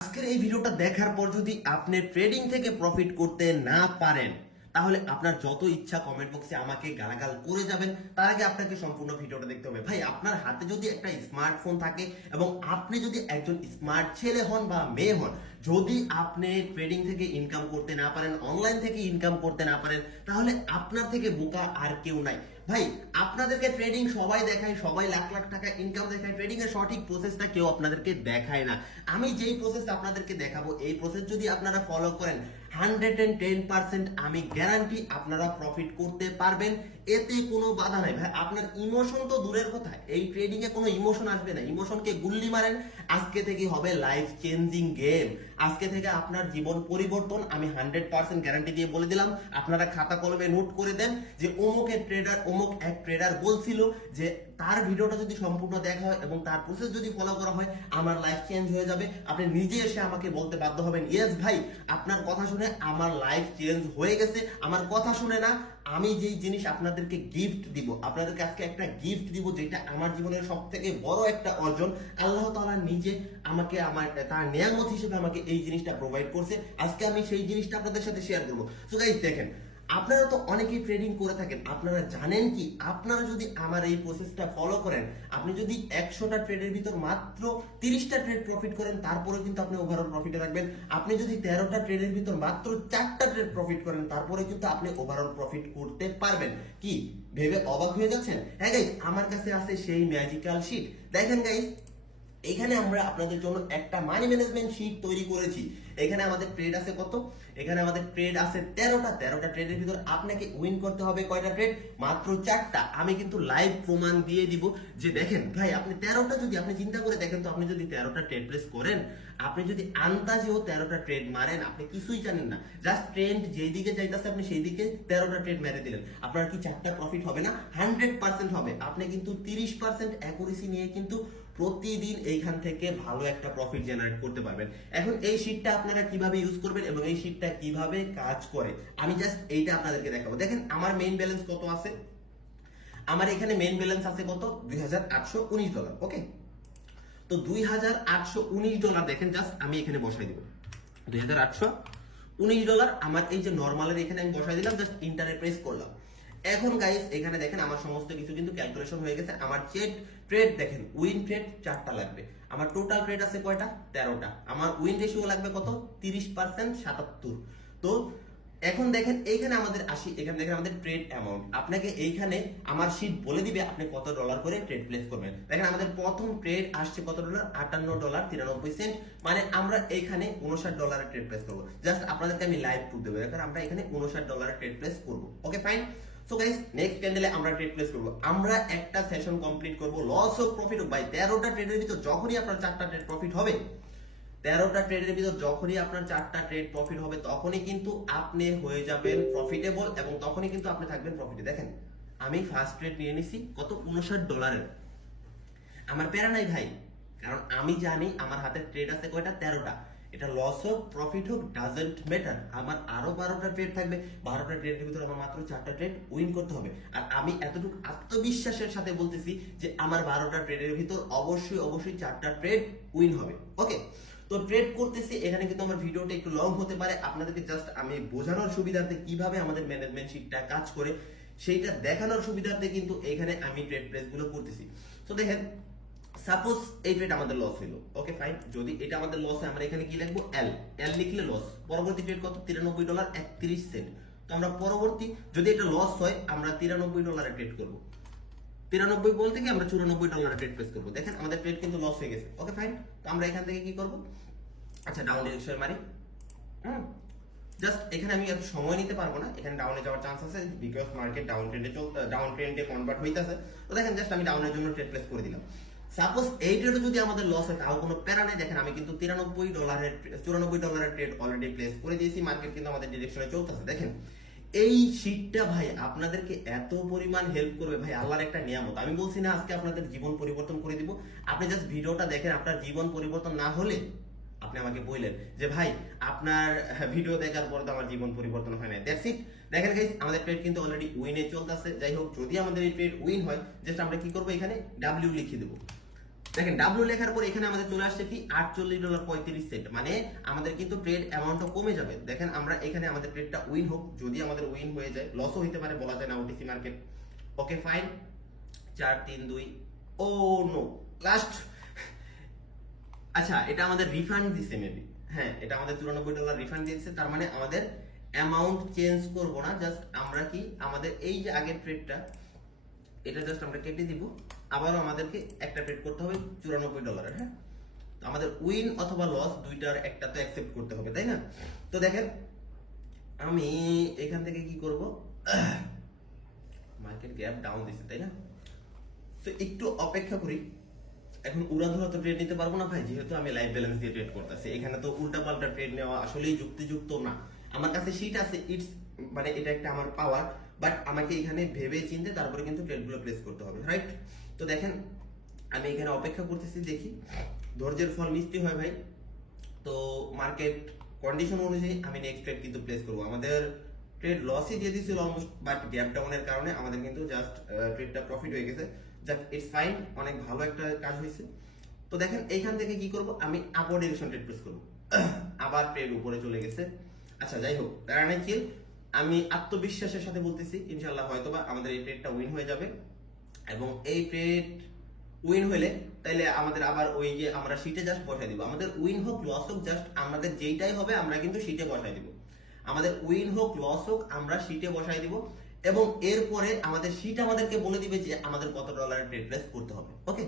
আজকের এই ভিডিওটা দেখার পর যদি আপনি ট্রেডিং থেকে প্রফিট করতে না পারেন, তাহলে আপনার যত ইচ্ছা কমেন্ট বক্সে আমাকে গালাগাল করে যাবেন। তার আগে আপনাকে সম্পূর্ণ ভিডিওটা দেখতে হবে। ভাই, আপনার হাতে যদি একটা স্মার্টফোন থাকে এবং আপনি যদি একজন স্মার্ট ছেলে হন বা মেয়ে হন, যদি আপনি ট্রেডিং থেকে ইনকাম করতে না পারেন, অনলাইন থেকে ইনকাম করতে না পারেন, তাহলে আপনার থেকে বোকা আর কেউ নাই। ভাই, আপনাদেরকে ট্রেডিং সবাই দেখায়, সবাই লাখ লাখ টাকা ইনকাম দেখায়, ট্রেডিং এর সঠিক প্রসেসটা কেউ আপনাদেরকে দেখায় না। আমি যেই প্রসেস আপনাদেরকে দেখাবো, এই প্রসেস যদি আপনারা ফলো করেন, 110% আমি গ্যারান্টি আপনারা প্রফিট করতে পারবেন। এতে কোনো বাধা নাই। ভাই, আপনার ইমোশন তো দূরের কথা, এই ট্রেডিং এ কোনো ইমোশন আসবে না। ইমোশনকে গুল্লি মারেন, আজকে থেকে হবে লাইফ চেঞ্জিং গেম। আজকে থেকে আপনার জীবন পরিবর্তন, আমি 100% গ্যারান্টি দিয়ে বলে দিলাম। আপনারা খাতা কলমে নোট করে দেন যে অমুক এক ট্রেডার বলছিল যে তার ভিডিওটা যদি সম্পূর্ণ দেখা হয় এবং তার প্রসেস যদি ফলো করা হয়, আমার লাইফ চেঞ্জ হয়ে যাবে। আপনি নিজে এসে আমাকে বলতে বাধ্য হবেন, ইয়েস ভাই, আপনার কথা শুনে আমার লাইফ চেঞ্জ হয়ে গেছে। আমার কথা শুনে না, আমি যেই জিনিস আপনাদেরকে গিফট দিব, আপনাদেরকে আজকে একটা গিফট দিব, যেটা আমার জীবনের সব থেকে বড় একটা অর্জন। আল্লাহ তাআলা নিজে আমাকে তার নিয়ামত হিসেবে আমাকে এই জিনিসটা প্রোভাইড করছে। আজকে আমি সেই জিনিসটা আপনাদের সাথে শেয়ার করবো। সো গাইস, দেখেন, আপনারা তো অনেকেই ট্রেডিং করে থাকেন। আপনারা জানেন কি, আপনারা যদি আমার এই প্রসেসটা ফলো করেন, আপনি যদি 100টা ট্রেডের ভিতর মাত্র 30টা ট্রেড প্রফিট করেন, তারপরে কিন্তু আপনি ওভারঅল প্রফিটে থাকবেন। আপনি যদি 13টা ট্রেডের ভিতর মাত্র 4টা ট্রেড প্রফিট করেন, তারপরে কিন্তু আপনি ওভারঅল প্রফিট করতে পারবেন। কি ভেবে অবাক হয়ে যাচ্ছেন? হ্যাঁ গাইস, আমার কাছে আছে সেই ম্যাজিক্যাল শিট। দেখেন গাইস, এখানে আমরা আপনাদের জন্য একটা মানি ম্যানেজমেন্ট শীট তৈরি করেছি। এখানে আমাদের ট্রেড আছে কত? এখানে আমাদের ট্রেড আছে 13টা ট্রেডের ভিতর আপনাকে উইন করতে হবে কয়টা ট্রেড? মাত্র 4টা। আমি কিন্তু লাইভ প্রমাণ দিয়ে দিব যে দেখেন ভাই, আপনি 13টা যদি আপনি চিন্তা করে দেখেন তো, আপনি যদি 13টা ট্রেড প্লেস করেন, আপনি যদি আন্দাজেও 13টা ট্রেড মারেন, আপনি কিছুই জানেন না, জাস্ট ট্রেন্ড যেই দিকে যাইতেছে আপনি সেই দিকে 13টা ট্রেড মেরে দিলেন, আপনার কি 4টা প্রফিট হবে না? 100% হবে। আপনি কিন্তু 30% অ্যাকুরেসি নিয়ে কিন্তু প্রতিদিন এইখান থেকে ভালো একটা প্রফিট জেনারেট করতে পারবেন। এখন এই শীটটা আপনারা কিভাবে ইউজ করবেন এবং এই শীটটা কিভাবে কাজ করে, আমি জাস্ট এইটা আপনাদেরকে দেখাবো। দেখেন, আমার মেইন ব্যালেন্স কত আছে? আমার এখানে মেইন ব্যালেন্স আছে কত? $2819। ওকে, তো $2819 দেখেন, জাস্ট আমি এখানে বসাই দিব $2819। আমার এই যে নরমালের এখানে আমি বসাই দিলাম, জাস্ট ইন্টারে প্রেস করলাম। এখন গাইস, এখানে দেখেন আমার সমস্ত কিছু কিন্তু ক্যালকুলেশন হয়ে গেছে। আমার ট্রেড দেখেন, উইন ট্রেড 4টা লাগবে। আমার টোটাল ট্রেড আছে কয়টা? 13টা। আমার উইন রেশিও লাগবে কত? 30%, 77। তো এখন দেখেন, এইখানে আমাদের আসি, এখানে দেখেন আমাদের ট্রেড অ্যামাউন্ট। আপনাকে এইখানে আমার শীট বলে দিবে আপনি কত ডলার করে ট্রেড প্লেস করবেন। দেখেন, আমাদের প্রথম ট্রেড আসছে কত ডলার? $58.93। মানে আমরা এইখানে $59 ট্রেড প্লেস করবো। জাস্ট আপনাদেরকে আমি লাইভ প্রুফ দেবো। দেখেন, আমরা এখানে $59 ট্রেড প্লেস করবো। ওকে, ফাইন। সো গাইস, নেক্সট ক্যান্ডেলে আমরা ট্রেড প্লেস করব। আমরা একটা সেশন কমপ্লিট করব, লস হোক প্রফিট হোক। ভাই, 13টা ট্রেডের ভিতর যখনই আপনার 4টা ট্রেড প্রফিট হবে, 13টা ট্রেডের ভিতর যখনই আপনার 4টা ট্রেড প্রফিট হবে, তখনই কিন্তু আপনি হয়ে যাবেন প্রফিটেবল এবং তখনই কিন্তু আপনি থাকবেন প্রফিটে। দেখেন, আমি ফার্স্ট ট্রেড নিয়ে নিছি কত? $59। আমার প্যারা নাই ভাই, কারণ আমি জানি আমার হাতে ট্রেড আছে কয়টা? 13টা। এটা লস হোক প্রফিট হোক, ডাজেন্ট ম্যাটার। আমার আরো 12টা ট্রেড থাকবে। 12টা ট্রেডের ভিতরে আমার মাত্র 4টা ট্রেড উইন করতে হবে। আর আমি এতটুকু আত্মবিশ্বাসের সাথে বলতেছি যে আমার 12টা ট্রেডের ভিতর অবশ্যই 4টা ট্রেড উইন হবে। ওকে, তো ট্রেড করতেছি। এখানে কিন্তু আমার ভিডিওটা একটু লং হতে পারে, আপনাদেরকে জাস্ট আমি বোঝানোর সুবিধার্থে কিভাবে আমাদের ম্যানেজমেন্ট শিটটা কাজ করে সেইটা দেখানোর সুবিধার্থে কিন্তু এখানে আমি ট্রেড প্লেস গুলো করতেছি। তো দেখেন, সাপোজ এই ট্রেড আমাদের লস হইলো। ওকে, ফাইন। যদি এটা আমাদের লস হয়, আমরা এখানে কি লিখবো? এল লিখলে লস। পরবর্তী ট্রেড কত? $93.31। তো আমরা পরবর্তী, যদি এটা লস হয়, আমরা $93 ট্রেড করবো। 93 বলতে কি আমরা $94 ট্রেড প্লেস করবো। দেখেন, আমাদের ট্রেড কিন্তু লস হয়ে গেছে। ওকে, ফাইন। তো আমরা এখান থেকে কি করবো? আচ্ছা, ডাউন ডিরেকশনে মারি। জাস্ট এখানে আমি আর সময় নিতে পারবো না, এখানে ডাউনে যাওয়ার চান্স আছে, বিকজ মার্কেট ডাউন ট্রেন্ডে কনভার্ট হইতাছে। তো দেখেন, জাস্ট আমি ডাউনের জন্য ট্রেড প্লেস করে দিলাম। সাপোজ এই ট্রেডে যদি আমাদের লস হয়, তাও কোনো প্যারা নেই। দেখেন, আমি কিন্তু $94 ট্রেড অলরেডি প্লেস করে দিয়েছি। মার্কেট কিন্তু আমাদের ডিরেকশনে চলতেছে। দেখেন, এই শীটটা ভাই আপনাদেরকে এত পরিমাণ হেল্প করবে। ভাই, আল্লাহর একটা নিয়ামত। আমি বলছি না আজকে আপনাদের জীবন পরিবর্তন করে দিব। আপনি জাস্ট ভিডিওটা দেখেন, আপনার জীবন পরিবর্তন না হলে আপনি আমাকে বললেন যে ভাই, আপনার ভিডিও দেখার পর তো আমার জীবন পরিবর্তন হয় না। That's it. দেখেন গাইস, আমাদের ট্রেড কিন্তু অলরেডি উইনে চলতেছে। যাই হোক, যদি আমাদের এই ট্রেড উইন হয়, জাস্ট আমরা কি করব? এখানে ডাব্লিউ লিখে দেবো। দেখেন ডাব্লু লেখার পর এখানে আমাদের চলে আসছে কি $48.35, মানে আমাদের কিন্তু ট্রেড অ্যামাউন্টটা কমে যাবে। দেখেন আমরা এখানে আমাদের ট্রেডটা উইন হোক, যদি আমাদের উইন হয়ে যায় লসও হতে পারে, বলা যায় না ওটিসি মার্কেট। ওকে ফাইন, 4-3-2, ও নো লাস্ট। আচ্ছা এটা আমাদের রিফান্ড দিছে মেবি, হ্যাঁ এটা আমাদের $94 রিফান্ড দিয়েছে, তার মানে আমাদের অ্যামাউন্ট চেঞ্জ করব না, জাস্ট আমরা কি আমাদের এই যে আগের ট্রেডটা এটা জাস্ট আমরা কেটে দিব, আবারও আমাদেরকে একটা ট্রেড করতে হবে $94। হ্যাঁ তো আমাদের উইন অথবা লস দুইটার একটা তো অ্যাকসেপ্ট করতে হবে, তাই না? তো দেখেন আমি এখান থেকে কি করব, মার্কেট গ্যাপ ডাউন দিচ্ছে তাই না, তো একটু অপেক্ষা করি। এখন উড়াধুরা তো ট্রেড নিতে পারবো না ভাই, যেহেতু আমি লাইভ ব্যালেন্স দিয়ে ট্রেড করতেছি, এখানে তো উল্টা পাল্টা ট্রেড নেওয়া আসলেই যুক্তিযুক্ত না। আমার কাছে শীট আছে, ইটস মানে এটা একটা আমার পাওয়ার, বাট আমাকে এখানে ভেবে চিন্তে তারপরে কিন্তু ট্রেডগুলো প্লেস করতে হবে, রাইট? তো দেখেন আমি এখানে অপেক্ষা করতেছি, দেখি ধৈর্যের ফল মিষ্টি হয় ভাই। তো মার্কেট কন্ডিশন অনুযায়ী আমি নেক্সট ট্রেড কিন্তু প্লেস করবো। আমাদের ট্রেড লসই দিয়ে দিয়েছিল অলমোস্ট, বাট গ্যাপ ডাউনের কারণে আমাদের কিন্তু জাস্ট ট্রেডটা প্রফিট হয়ে গেছে, জাস্ট ইটস ফাইন, অনেক ভালো একটা কাজ হয়েছে। তো দেখেন এইখান থেকে কি করব, আমি আপওয়ার্ড ডিরেকশন ট্রেড প্লেস করব, আবার ট্রেড উপরে চলে গেছে। আচ্ছা যাই হোক, প্যারানাই চিল, আমি আত্মবিশ্বাসের সাথে বলতেছি ইনশাআল্লাহ হয়তোবা আমাদের এই ট্রেডটা উইন হয়ে যাবে, এবং এই ট্রেড উইন হলে তাইলে আমাদের আবার ওই যে আমরা শীটে জাস্ট বসাই দিব, আমাদের উইন হোক লস হোক জাস্ট আমাদের যেইটাই হবে আমরা কিন্তু শীটে বসাই দিব, আমাদের উইন হোক লস হোক আমরা শীটে বসাই দিব, এবং এরপরে আমাদের শীট আমাদেরকে বলে দিবে যে আমাদের কত ডলারের ট্রেড প্লেস করতে হবে। ওকে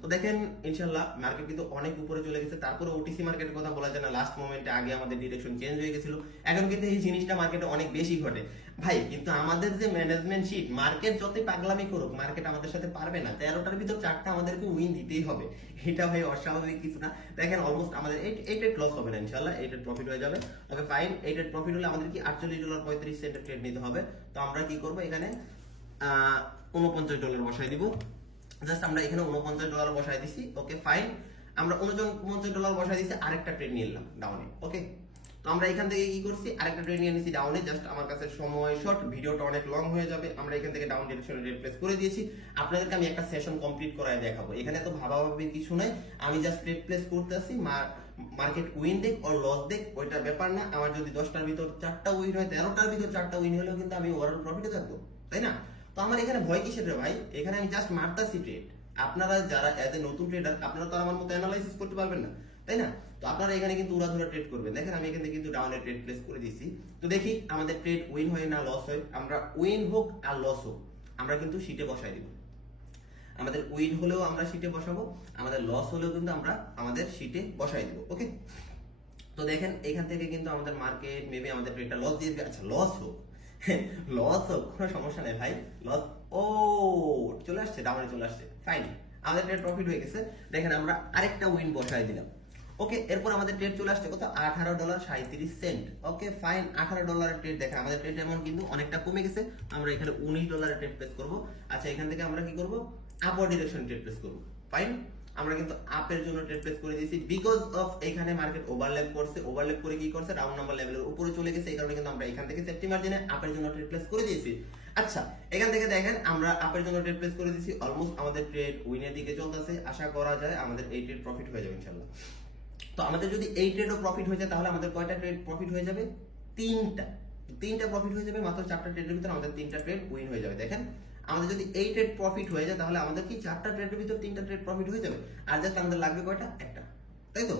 তো দেখেন ইনশাআল্লাহ মার্কেট কিন্তু অনেক উপরে চলে গেছে, তারপরে ওটিসি মার্কেটের কথা বলা যায় না, লাস্ট মোমেন্টে আগে আমাদের ডিরেকশন চেঞ্জ হয়ে গেছিল, এখন কিন্তু এই জিনিসটা মার্কেটে অনেক বেশি ঘটে ভাই। কিন্তু আমাদের যে ম্যানেজমেন্ট শিট, মার্কেট যতই পাগলামি করুক মার্কেট আমাদের সাথে পারবে না, 13টার ভিতর 4টা আমাদেরকে উইন দিতেই হবে, এটা ভাই অস্বাভাবিক কিছু না। দেখেন অলমোস্ট আমাদের এই ট্রেড লস হবে না ইনশাআল্লাহ, এই ট্রেড প্রফিট হয়ে যাবে। ওকে ফাইন, এই ট্রেড প্রফিট হলে আমাদের কি $48.35 ট্রেড নিতে হবে। তো আমরা কি করব, এখানে $49 বসাই দিব, জাস্ট আমরা এখানে $49 বসাই দিছি। ওকে ফাইন, আমরা $49 বসাই দিছি, আরেকটা ট্রেড নিয়ে নিলাম ডাউনে। ওকে তো আমরা এখান থেকে কি করছি, আরেকটা ট্রেড নিয়ে নিছি ডাউনে, জাস্ট আমার কাছে সময় শর্ট, ভিডিওটা অনেক লং হয়ে যাবে, আমরা এখান থেকে ডাউন ডিরেকশনে ট্রেড প্লেস করে দিয়েছি। আপনাদেরকে আমি একটা সেশন কমপ্লিট করায় দেখাবো, এখানে তো ভাবাভাবির কিছু নাই, আমি জাস্ট ট্রেড প্লেস করতেছি, মার্কেট উইন দেখ আর লস দেখ ওইটা ব্যাপার না, আমার যদি 10টার ভিতর 4টা উইন হয়, 13টার ভিতর 4টা উইন হলেও কিন্তু আমি ওভারঅল প্রফিটে থাকবো, তাই না? তো আমার এখানে ভয় কিসের রে ভাই, এখানে আমি জাস্ট মারতাছি ট্রেড। আপনারা যারা এজ এ নতুন ট্রেডার, আপনারা তো আমার মতো অ্যানালাইসিস করতে পারবেন না, তাই না? তো আপনারা এখানে কিন্তু উড়াধুরা ট্রেড করবেন। দেখেন আমি এখানে কিন্তু ডাউনে ট্রেড প্লেস করে দিয়েছি, তো দেখি আমাদের ট্রেড উইন হয় না লস হয়, আমরা উইন হোক আর লস হোক আমরা কিন্তু শীটে বসাই দিব, আমাদের উইন হলেও আমরা শীটে বসাবো, আমাদের লস হলেও কিন্তু আমরা আমাদের শীটে বসাই দিব। ওকে তো দেখেন এখান থেকে কিন্তু আমাদের মার্কেট মেবি আমাদের ট্রেডটা লস দিয়ে দিবে। আচ্ছা লস হোক, লস হোক কোনো সমস্যা নেই ভাই, লস ও চলে আসছে, ডাউনে চলে আসছে, ফাইন আমাদের ট্রেড প্রফিট হয়ে গেছে। দেখেন আমরা আরেকটা উইন বসাই দিলাম। ওকে এরপর আমাদের ট্রেড চলে আসছে কত, $18.37। Okay fine, $18 trade. দেখেন আমাদের ট্রেড অ্যামাউন্ট কিন্তু অনেকটা কমে গেছে, আমরা এখানে $19 ট্রেড প্লেস করব। আচ্ছা এখান থেকে আমরা কি করব, আপওয়ার্ড ডিরেকশন ট্রেড প্লেস করব। ফাইন, আমরা কিন্তু আপের জন্য ট্রেড প্লেস করে দিয়েছি, বিকজ অফ এখানে মার্কেট ওভারল্যাপ করছে, ওভারল্যাপ করে কি করছে, রাউন্ড নাম্বার লেভেলের উপরে চলে গেছে, এই কারণে কিন্তু আমরা এখান থেকে সেফটি মার্জিনে আপের জন্য ট্রেড প্লেস করে দিয়েছি। আচ্ছা এখান থেকে দেখেন আমরা আপের জন্য ট্রেড প্লেস করে দিয়েছি, অলমোস্ট আমাদের ট্রেড উইনের দিকে চলতেছে, আশা করা যায় আমাদের এই ট্রেড প্রফিট হয়ে যাবে ইনশাআল্লাহ। তো আমাদের যদি এই ট্রেডও প্রফিট হয়ে যায় তাহলে আমাদের কয়টা ট্রেড প্রফিট হয়ে যাবে, তিনটা প্রফিট হয়ে যাবে, মাত্র 4টা ট্রেডের ভিতরে আমাদের 3টা ট্রেড উইন হয়ে যাবে। দেখেন আমাদের যদি এই ট্রেড প্রফিট হয়ে যায় তাহলে আমাদের কি 4টা ট্রেডের ভিতর 3টা ট্রেড প্রফিট হয়ে যাবে, আর জাস্ট আমাদের লাগবে কয়টা, একটা, তাই তো?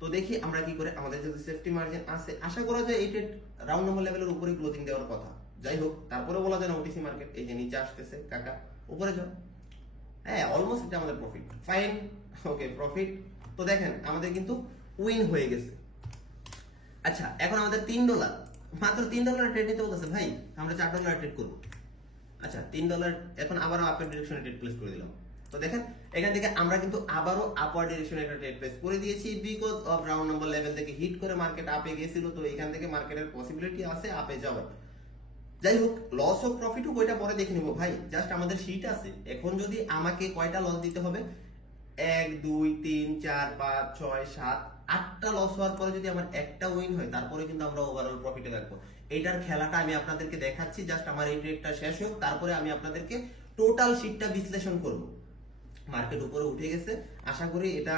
তো দেখি আমরা কি করে, আমাদের যদি সেফটি মার্জিন আছে, আশা করা যায় এই ট্রেড রাউন্ড নাম্বার লেভেলের উপরে ক্লোজিং দেওয়ার কথা। যাই হোক তারপরে বলা যায় না ওটিসি মার্কেট এই যে নিচে আসতেছে, কাকা উপরে যাও, হ্যাঁ অলমোস্ট এটা আমাদের প্রফিট, ফাইন। ওকে প্রফিট, তো দেখেন আমাদের কিন্তু উইন হয়ে গেছে। আচ্ছা এখন আমাদের $3, মাত্র $3 ট্রেড নিতে বলতেছে ভাই, আমরা $4 ট্রেড করবো। আচ্ছা $3, এখন আবারও আপওয়ার্ড ডিরেকশনে ট্রেড প্লেস করে দিলাম। তো দেখেন এখান থেকে আমরা কিন্তু আবারও আপওয়ার্ড ডিরেকশনে একটা ট্রেড প্লেস করে দিয়েছি, because of round number level থেকে হিট করে মার্কেট আপে গেছিল, তো এখান থেকে মার্কেটের পসিবিলিটি আছে আপে যাওয়ার। যাই হোক লস হোক প্রফিট হোক ওইটা পরে দেখে নিবো ভাই, জাস্ট আমাদের শীট আছে। এখন যদি আমাকে কয়টা লস দিতে হবে, 1 2 3 4 5 6 7 8টা লস হওয়ার পরে যদি আমার একটা উইন হয় তারপরে কিন্তু আমরা ওভারঅল প্রফিটে থাকবো। এইটার খেলাটা আমি আপনাদেরকে দেখাচ্ছি, জাস্ট আমার এই ট্রেডটা শেষ হোক তারপরে আমি আপনাদেরকে টোটাল শীটটা বিশ্লেষণ করব। মার্কেট উপরে উঠে গেছে, আশা করি এটা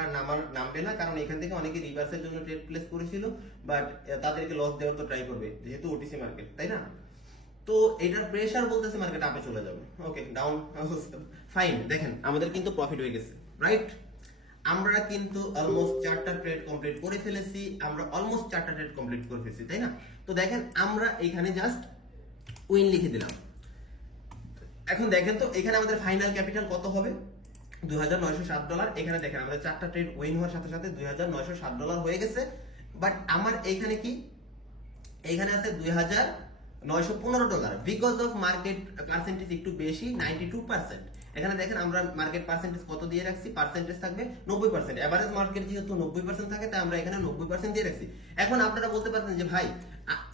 নামবে না, কারণ এখান থেকে অনেকে রিভার্সের জন্য ট্রেড প্লেস করেছিল, বাট তাদেরকে লস দেওয়ার তো ট্রাই করবে যেহেতু ওটিসি মার্কেট, তাই না? তো এটার প্রেসার বলতেছে মার্কেট আপে চলে যাবে। ওকে, ডাউন, ফাইন। দেখেন আমাদের কিন্তু প্রফিট হয়ে গেছে, রাইট? আমরা কিন্তু অলমোস্ট 4টা ট্রেড কমপ্লিট করে ফেলেছি, তাই না? তো দেখেন আমরা এখানে জাস্ট উইন লিখে দিলাম। এখন দেখেন তো এখানে আমাদের ফাইনাল ক্যাপিটাল কত হবে? $2,907। এখানে দেখেন আমাদের 4টা ট্রেড উইন হওয়ার সাথে সাথে $2,907 হয়ে গেছে। বাট আমার এইখানে কি, এইখানে আছে $2,915, বিকজ অফ মার্কেট পার্সেন্টেজ একটু বেশি, 92%। এখানে দেখেন আমরা মার্কেট পার্সেন্টেজ কত দিয়ে রাখছি, পার্সেন্টেজ থাকবে 90%। এভারেজ মার্কেট যেহেতু 90% থাকে, তাই আমরা এখানে 90% দিয়ে রাখছি। এখন আপনারা বলতে পারতেন যে ভাই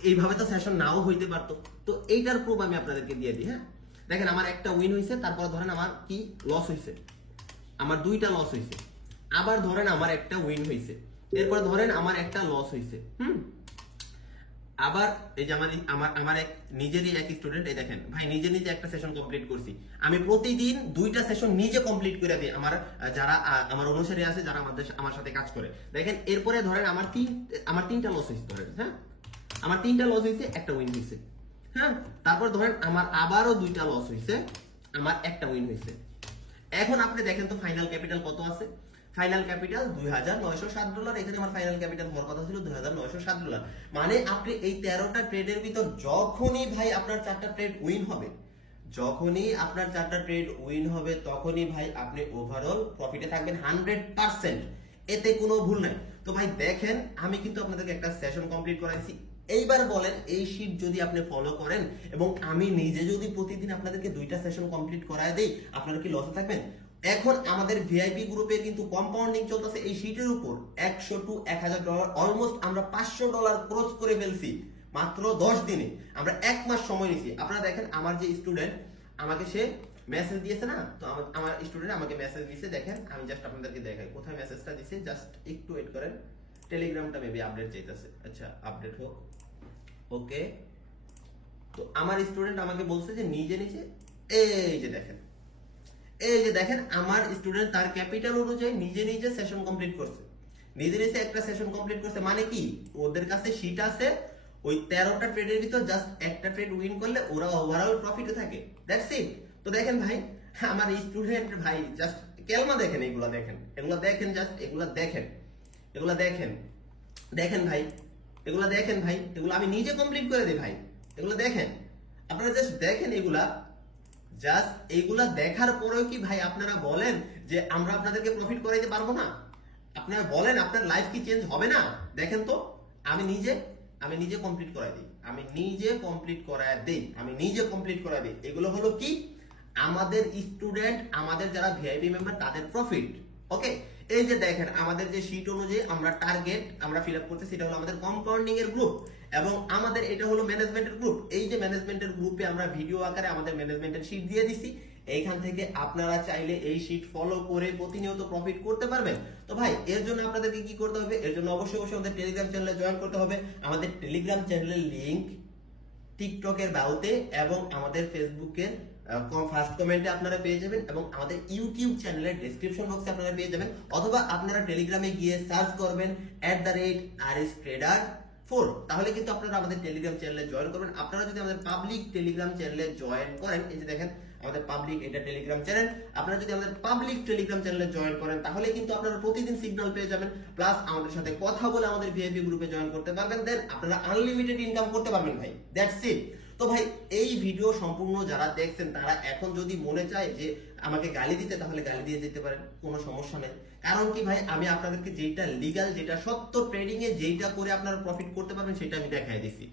এইভাবে তো সেশন নাও হইতে পারতো, তো এইটার প্রুফ আমি আপনাদেরকে দিয়ে দিই। হ্যাঁ, দেখেন আমার একটা উইন হয়েছে, তারপর ধরেন আমার কি লস হয়েছে, আমার 2টা লস হয়েছে। আবার ধরেন আমার একটা উইন হয়েছে, এরপর ধরেন আমার একটা লস হয়েছে। আবার এই যে আমার এক নিজেরই এক স্টুডেন্ট, এই দেখেন ভাই নিজে একটা সেশন কমপ্লিট করছি। আমি প্রতিদিন 2টা সেশন নিজে কমপ্লিট করে দিই আমার যারা আমার অনুসারী আছে, যারা আমার সাথে কাজ করে। দেখেন এরপরে ধরেন আমার 3টা লস হয়েছে, ধরেন হ্যাঁ আমার 3টা লস হয়েছে, একটা উইন হয়েছে। হ্যাঁ, তারপর ধরেন আমার আবারও 2টা লস হয়েছে, আমার একটা উইন হয়েছে। এখন আপনি দেখেন তো ফাইনাল ক্যাপিটাল কত আছে? Final capital $2,907। এখানে আমার ফাইনাল ক্যাপিটাল হওয়ার কথা ছিল $2,907। মানে আপনি এই 13টা ট্রেডের ভিতর যখনই ভাই আপনার 4টা ট্রেড উইন হবে, তখনই ভাই আপনি ওভারঅল প্রফিটে থাকবেন 100%। এতে কোনো ভুল নাই। তো ভাই দেখেন আমি কিন্তু আপনাদেরকে একটা সেশন কমপ্লিট করাইছি। এইবার বলেন এই শীট যদি আপনি ফলো করেন এবং আমি নিজে যদি প্রতিদিন আপনাদেরকে 2টা সেশন কমপ্লিট করায় দেই, আপনারা কি লসে থাকবেন? এখন আমাদের ভিআইপি গ্রুপের কিন্তু কম্পাউন্ডিং চলতেছে এই শীটের উপর $100 to $1,000, অলমোস্ট আমরা $500 ক্রস করে ফেলছি মাত্র 10 দিনে। আমরা 1 মাস সময় নিয়েছি। আপনারা দেখেন আমার যে স্টুডেন্ট আমাকে সে মেসেজ দিয়েছে না, তো আমার স্টুডেন্ট আমাকে মেসেজ দিয়েছে, দেখেন আমি জাস্ট আপনাদেরকে দেখাই কোথায় মেসেজটা দিয়েছে, জাস্ট একটু ওয়েট করেন। টেলিগ্রামটা মেবি আপডেট চাইতেছে, আচ্ছা আপডেট হোক। ওকে, তো আমার স্টুডেন্ট আমাকে বলছে যে নিজে এই যে দেখেন আমার স্টুডেন্ট তার ক্যাপিটাল অনুযায়ী নিজে সেশন কমপ্লিট করছে, নিজে একটা সেশন কমপ্লিট করছে। মানে কি ওদের কাছে শীট আছে, ওই 13টা ট্রেডের ভিতর জাস্ট একটা ট্রেড উইন করলে ওরা ওভারঅল প্রফিটে থাকে, দ্যাটস ইট। তো দেখেন ভাই আমার স্টুডেন্ট ভাই জাস্ট কেলমা দেখেন, এগুলা দেখেন জাস্ট এগুলা দেখেন ভাই, এগুলো আমি নিজে কমপ্লিট করে দিই ভাই। এগুলো দেখেন, আপনারা জাস্ট দেখেন এগুলা দেখার পরেও কি ভাই আপনারা বলেন যে আমরা আপনাদেরকে প্রফিট করাইতে পারবো না? আপনারা বলেন আপনার লাইফ কি চেঞ্জ হবে না? দেখেন তো আমি নিজে কমপ্লিট করাই দিই। এগুলো হলো কি আমাদের স্টুডেন্ট, আমাদের যারা ভিআইপি মেম্বার তাদের প্রফিট। ওকে, এই যে দেখেন আমাদের যে শীট অনুযায়ী আমরা টার্গেট আমরা ফিল আপ করতে, সেটা হলো আমাদের কম্পাউন্ডিং এর গ্রুপ, এবং আমাদের এটা হলো ম্যানেজমেন্টের গ্রুপ। এই যে ম্যানেজমেন্টের গ্রুপে আমরা ভিডিও আকারে আমাদের ম্যানেজমেন্টের শীট দিয়ে দিছি। এইখান থেকে আপনারা চাইলে এই শীট ফলো করে প্রতিনিয়ত প্রফিট করতে পারবেন। তো ভাই এর জন্য আপনাদেরকে কি করতে হবে? এর জন্য অবশ্যই আমাদের টেলিগ্রাম চ্যানেলে জয়েন করতে হবে। আমাদের টেলিগ্রাম চ্যানেলের লিংক টিকটকের বায়োতে এবং আমাদের ফেসবুকের ফার্স্ট কমেন্টে আপনারা পেয়ে যাবেন, এবং আমাদের ইউটিউব চ্যানেলের ডেসক্রিপশন বক্সে আপনারা পেয়ে যাবেন, অথবা আপনারা টেলিগ্রামে গিয়ে সার্চ করবেন @RSTrader4, তাহলে কিন্তু আপনারা আমাদের টেলিগ্রাম চ্যানেলে জয়েন করবেন। আপনারা যদি আমাদের পাবলিক টেলিগ্রাম চ্যানেলে জয়েন করেন, এই যে দেখেন আমাদের পাবলিক এটা টেলিগ্রাম চ্যানেল, আপনারা যদি আমাদের পাবলিক টেলিগ্রাম চ্যানেলে জয়েন করেন তাহলে কিন্তু আপনারা প্রতিদিন সিগন্যাল পেয়ে যাবেন, প্লাস আমাদের সাথে কথা বলে আমাদের ভিআইপি গ্রুপে জয়েন করতে পারবেন। দেন আপনারা আনলিমিটেড ইনকাম করতে পারবেন ভাই, দ্যাটস ইট। তো ভাই এই ভিডিও সম্পূর্ণ যারা দেখছেন তারা এখন যদি মনে চায় যে আমাকে গালি দিতে, তাহলে গালি দিয়ে যেতে পারেন, কোনো সমস্যা নেই। কারণ কি ভাই আমি আপনাদেরকে যেটা লিগ্যাল, যেটা সত্য, ট্রেডিং এ যেটা করে আপনারা প্রফিট করতে পারবেন সেটা আমি দেখাই দিছি।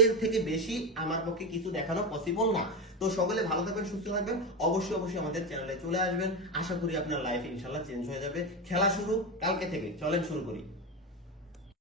এর থেকে বেশি আমার পক্ষে কিছু দেখানো পসিবল না। তো সকলে ভালো থাকবেন, সুস্থ থাকবেন, অবশ্যই আমাদের চ্যানেলে চলে আসবেন। আশা করি আপনার লাইফ ইনশাআল্লাহ চেঞ্জ হয়ে যাবে। খেলা শুরু কালকে থেকে, চলেন শুরু করি।